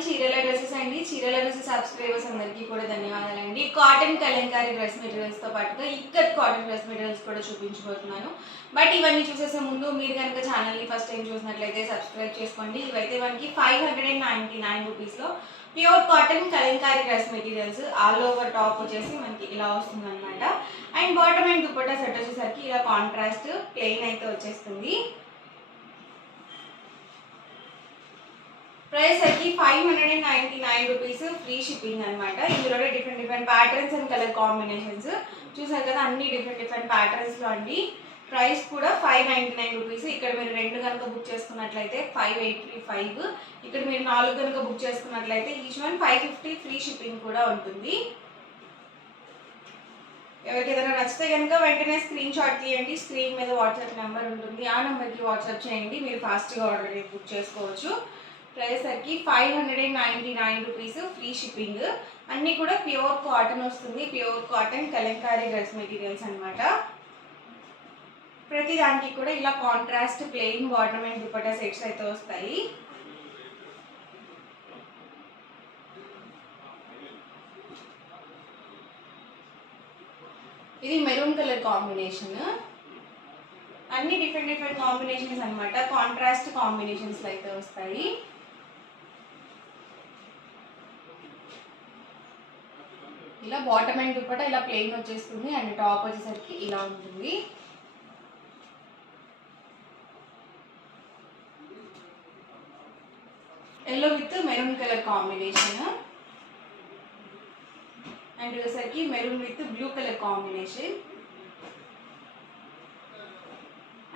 Channel చీరల dresses అండి. చీరల డ్రెస్సెస్ సబ్స్క్రైబర్స్ అందరికీ కూడా ధన్యవాదాలండి. కాటన్ కలంకారీ డ్రెస్ మెటీరియల్స్తో పాటుగా ఇక్కత్ కాటన్ డ్రెస్ మెటీరియల్స్ కూడా చూపించబోతున్నాను. బట్ ఇవన్నీ చూసేసే ముందు మీరు కనుక ఛానల్ని ఫస్ట్ టైం చూసినట్లయితే సబ్స్క్రైబ్ చేసుకోండి. ఇవైతే మనకి 599 రూపీస్లో pure cotton Kalamkari dress materials. All over top వచ్చేసి మనకి ఇలా వస్తుంది అనమాట. And bottom and dupatta set వచ్చేసరికి ఇలా కాంట్రాస్ట్ ప్లెయిన్ అయితే వచ్చేస్తుంది. ప్రైస్ అయితే 599 రూపీస్, ఫ్రీ షిప్పింగ్ అనమాట. ఇందులో different patterns and colour combinations చూసారు కదా, అన్ని డిఫరెంట్ ప్యాటర్న్స్లో అండి. ప్రైస్ కూడా 599 రూపీస్. ఇక్కడ మీరు 2 కనుక బుక్ చేసుకున్నట్లయితే 585. ఇక్కడ మీరు 4 కనుక బుక్ చేసుకున్నట్లయితే ఈచ్ వన్ 550, ఫ్రీ షిప్పింగ్ కూడా ఉంటుంది. ఎవరికి ఏదైనా నచ్చితే కనుక వెంటనే స్క్రీన్ షాట్ తీయండి. స్క్రీన్ మీద వాట్సాప్ నెంబర్ ఉంటుంది, ఆ నెంబర్కి వాట్సాప్ చేయండి. మీరు ఫాస్ట్గా ఆర్డర్ బుక్ చేసుకోవచ్చు. ప్రైస్ వచ్చి 599 రూపీస్, ఫ్రీ షిప్పింగ్. అన్నీ కూడా ప్యూర్ కాటన్ వస్తుంది. Pure cotton Kalamkari dress materials అనమాట. ప్రతి దానికి కూడా ఇలా contrast plain bottom and dupatta sets అయితే వస్తాయి. ఇది మెరూన్ కలర్ కాంబినేషన్. అన్ని డిఫరెంట్ కాంబినేషన్స్ అనమాట. కాంట్రాస్ట్ కాంబినేషన్స్ అయితే వస్తాయి. ఇలా బాటమ్ అండ్ దుపట్టా ఇలా ప్లెయిన్ వచ్చేస్తుంది. అండ్ టాప్ వచ్చేసరికి ఇలా ఉంటుంది. Yellow with maroon colour combination. And వచ్చేసరికి maroon with blue colour combination.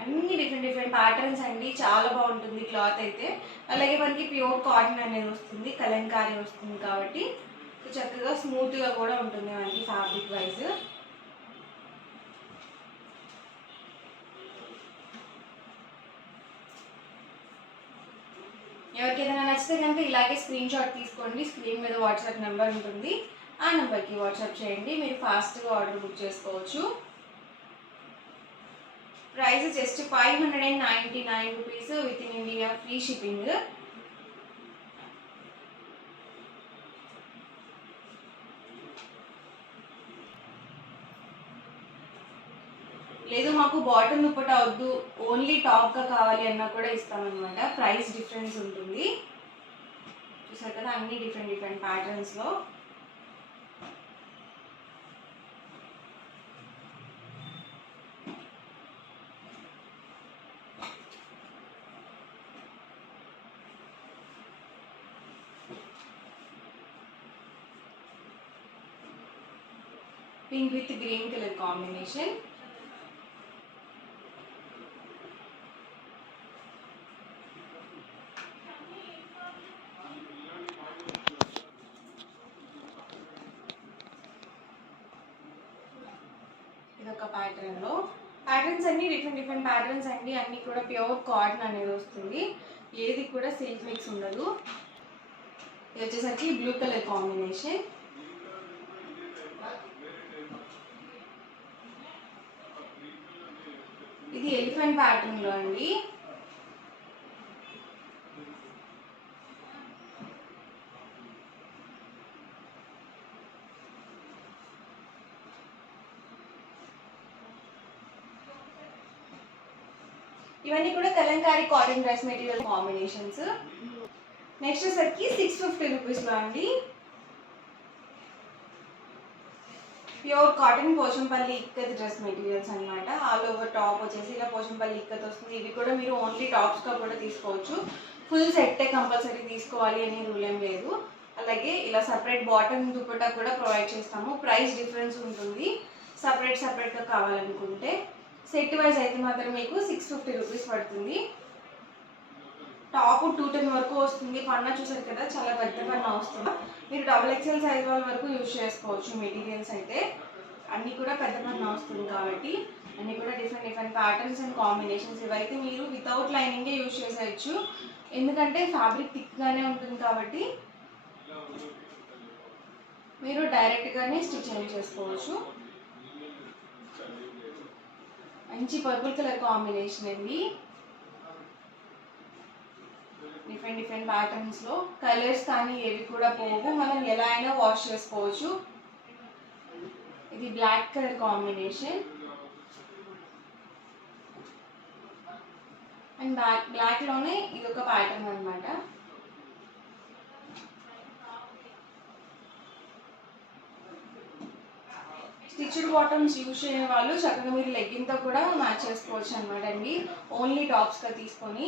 అన్ని డిఫరెంట్ ప్యాటర్న్స్ అండి. చాలా బాగుంటుంది క్లాత్ అయితే. అలాగే మనకి ప్యూర్ కాటన్ అనేది వస్తుంది, కలంకారీ వస్తుంది కాబట్టి చక్కగా స్మూత్గా కూడా ఉంటుంది మనకి ఫ్యాబ్రిక్ వైజ్. ఎవరికి ఏదైనా నచ్చితే కనుక ఇలాగే స్క్రీన్ షాట్ తీసుకోండి. స్క్రీన్ మీద వాట్సాప్ నెంబర్ ఉంటుంది, ఆ నెంబర్కి వాట్సాప్ చేయండి. మీరు ఫాస్ట్గా ఆర్డర్ బుక్ చేసుకోవచ్చు. Price just 599 rupees, with in India, free shipping. లేదు మాకు బాటమ్ దుపట్టా వద్దు, ఓన్లీ టాప్గా కావాలి అన్నా కూడా ఇస్తామన్నమాట. ప్రైస్ డిఫరెన్స్ ఉంటుంది. చూసారు కదా, అన్ని డిఫరెంట్ ప్యాటర్న్స్లో. Pink with green colour combination. ఇదొక ప్యాటర్న్లో. ప్యాటర్న్స్ అన్ని డిఫరెంట్ ప్యాటర్న్స్ అండి. అన్నీ కూడా ప్యూర్ కాటన్ అనేది వస్తుంది. ఏది కూడా సిల్క్ మిక్స్ ఉండదు. ఇది వచ్చేసరికి బ్లూ కలర్ కాంబినేషన్. ఇది ఎలిఫెంట్ ప్యాటర్న్లో అండి. ఇవన్నీ కూడా Kalamkari cotton dress material combinations. Next వచ్చేసరికి 650 రూపీస్లో అండి. Pure cotton Pochampally ikat dress materials అనమాట. ఆల్ ఓవర్ టాప్ వచ్చేసి ఇలా పోచంపల్లి ఇక్కత్ వస్తుంది. ఇవి కూడా మీరు ఓన్లీ టాప్స్గా కూడా తీసుకోవచ్చు. ఫుల్ సెట్టే కంపల్సరీ తీసుకోవాలి అనే రూల్ ఏం లేదు. అలాగే ఇలా సపరేట్ బాటమ్ దుపట్టా కూడా ప్రొవైడ్ చేస్తాము. ప్రైస్ డిఫరెన్స్ ఉంటుంది సపరేట్గా కావాలనుకుంటే. సెట్ వైజ్ అయితే మాత్రం మీకు 650 రూపీస్ పడుతుంది. టాప్ 210 వరకు వస్తుంది. పన్నా చూసారు కదా, చాలా పెద్ద పన్నా వస్తుంది. మీరు XXL సైజ్ వాళ్ళ వరకు యూజ్ చేసుకోవచ్చు. మెటీరియల్స్ అయితే అన్నీ కూడా పెద్ద పన్నా వస్తుంది కాబట్టి అన్నీ కూడా డిఫరెంట్ ప్యాటర్న్స్ అండ్ కాంబినేషన్స్. ఇవైతే మీరు వితౌట్ లైనింగే యూజ్ చేసేయచ్చు, ఎందుకంటే ఫ్యాబ్రిక్ థిక్గానే ఉంటుంది కాబట్టి మీరు డైరెక్ట్గానే స్టిచ్ చేసుకోవచ్చు. మంచి పర్పుల్ కలర్ కాంబినేషన్ అండి. డిఫరెంట్ డిఫరెంట్ ప్యాటర్న్స్లో కలర్స్ కానీ ఏవి కూడా పోవు, మనం ఎలా అయినా వాష్ చేసుకోవచ్చు. ఇది బ్లాక్ కలర్ కాంబినేషన్ అండ్ బ్లాక్లోనే ఇది ఒక ప్యాటర్న్ అనమాట. స్టిచ్డ్ బాటమ్స్ యూజ్ చేయని వాళ్ళు చక్కగా మీరు లెగ్గిన్తో కూడా మ్యాచ్ చేసుకోవచ్చు అనమాట అండి, ఓన్లీ టాప్స్గా తీసుకొని.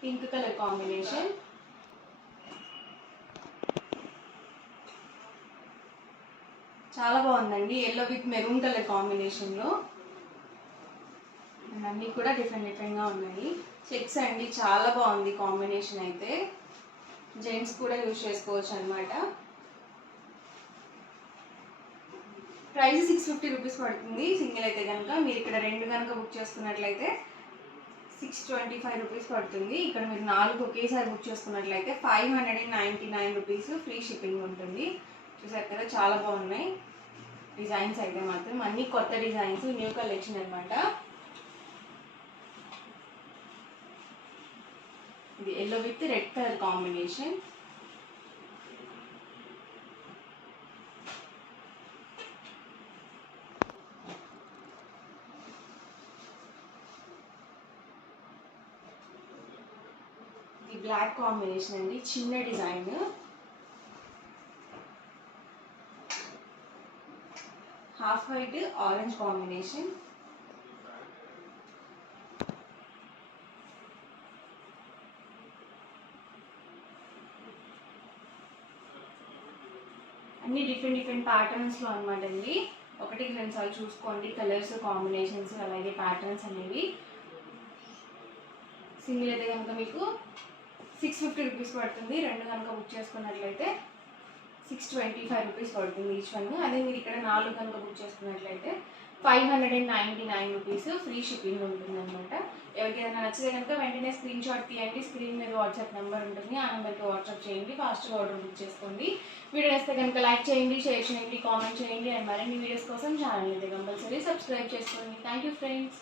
పింక్ కలర్ కాంబినేషన్, చాలా బాగుందండి. ఎల్లో విత్ మెరూన్ కలర్ కాంబినేషన్లో అండ్ అన్నీ కూడా డిఫరెంట్ డిఫరెంట్గా ఉన్నాయి. చెక్స్ అండి, చాలా బాగుంది కాంబినేషన్ అయితే. జెంట్స్ కూడా యూజ్ చేసుకోవచ్చు అనమాట. ప్రైస్ 650 రూపీస్ పడుతుంది సింగిల్ అయితే కనుక. మీరు ఇక్కడ 2 కనుక బుక్ చేసుకున్నట్లయితే 625 రూపీస్ పడుతుంది. ఇక్కడ మీరు 4 ఒకేసారి బుక్ చేసుకున్నట్లయితే 599 రూపీస్ ఫ్రీ షిప్పింగ్ ఉంటుంది. చూసారు కదా, చాలా బాగున్నాయి డిజైన్స్ అయితే మాత్రం. అన్నీ కొత్త డిజైన్స్, న్యూ కలెక్షన్ అనమాట. ఇది yellow with red colour combination. ఇది బ్లాక్ కాంబినేషన్ అండి, చిన్న design. Half white orange combination. అన్ని డిఫరెంట్ డిఫరెంట్ ప్యాటర్న్స్లో అనమాట అండి. 1-2 సార్లు చూసుకోండి కలర్స్, కాంబినేషన్స్, అలాగే ప్యాటర్న్స్ అనేవి. సింగిల్ అయితే కనుక మీకు 650 రూపీస్ పడుతుంది. 2 కనుక బుక్ చేసుకున్నట్లయితే 625 రూపీస్ పడుతుంది ఈచ్ వన్. అదే మీరు ఇక్కడ 4 కనుక బుక్ చేసుకున్నట్లయితే 599 రూపీస్ ఫ్రీ షిప్పింగ్ ఉంటుంది అనమాట. ఎవరికి ఏదైనా నచ్చితే కనుక వెంటనే స్క్రీన్ షాట్ తీయండి. స్క్రీన్ మీద వాట్సాప్ నెంబర్ ఉంటుంది, ఆ నెంబర్కి వాట్సాప్ చేయండి. ఫాస్ట్గా ఆర్డర్ బుక్ చేసుకోండి. వీడియో వస్తే కనుక లైక్ చేయండి, షేర్ చేయండి, కామెంట్ చేయండి. అండ్ మరిన్ని వీడియోస్ కోసం ఛానల్ అయితే కంపల్సరీ సబ్స్క్రైబ్ చేసుకోండి. Thank you friends.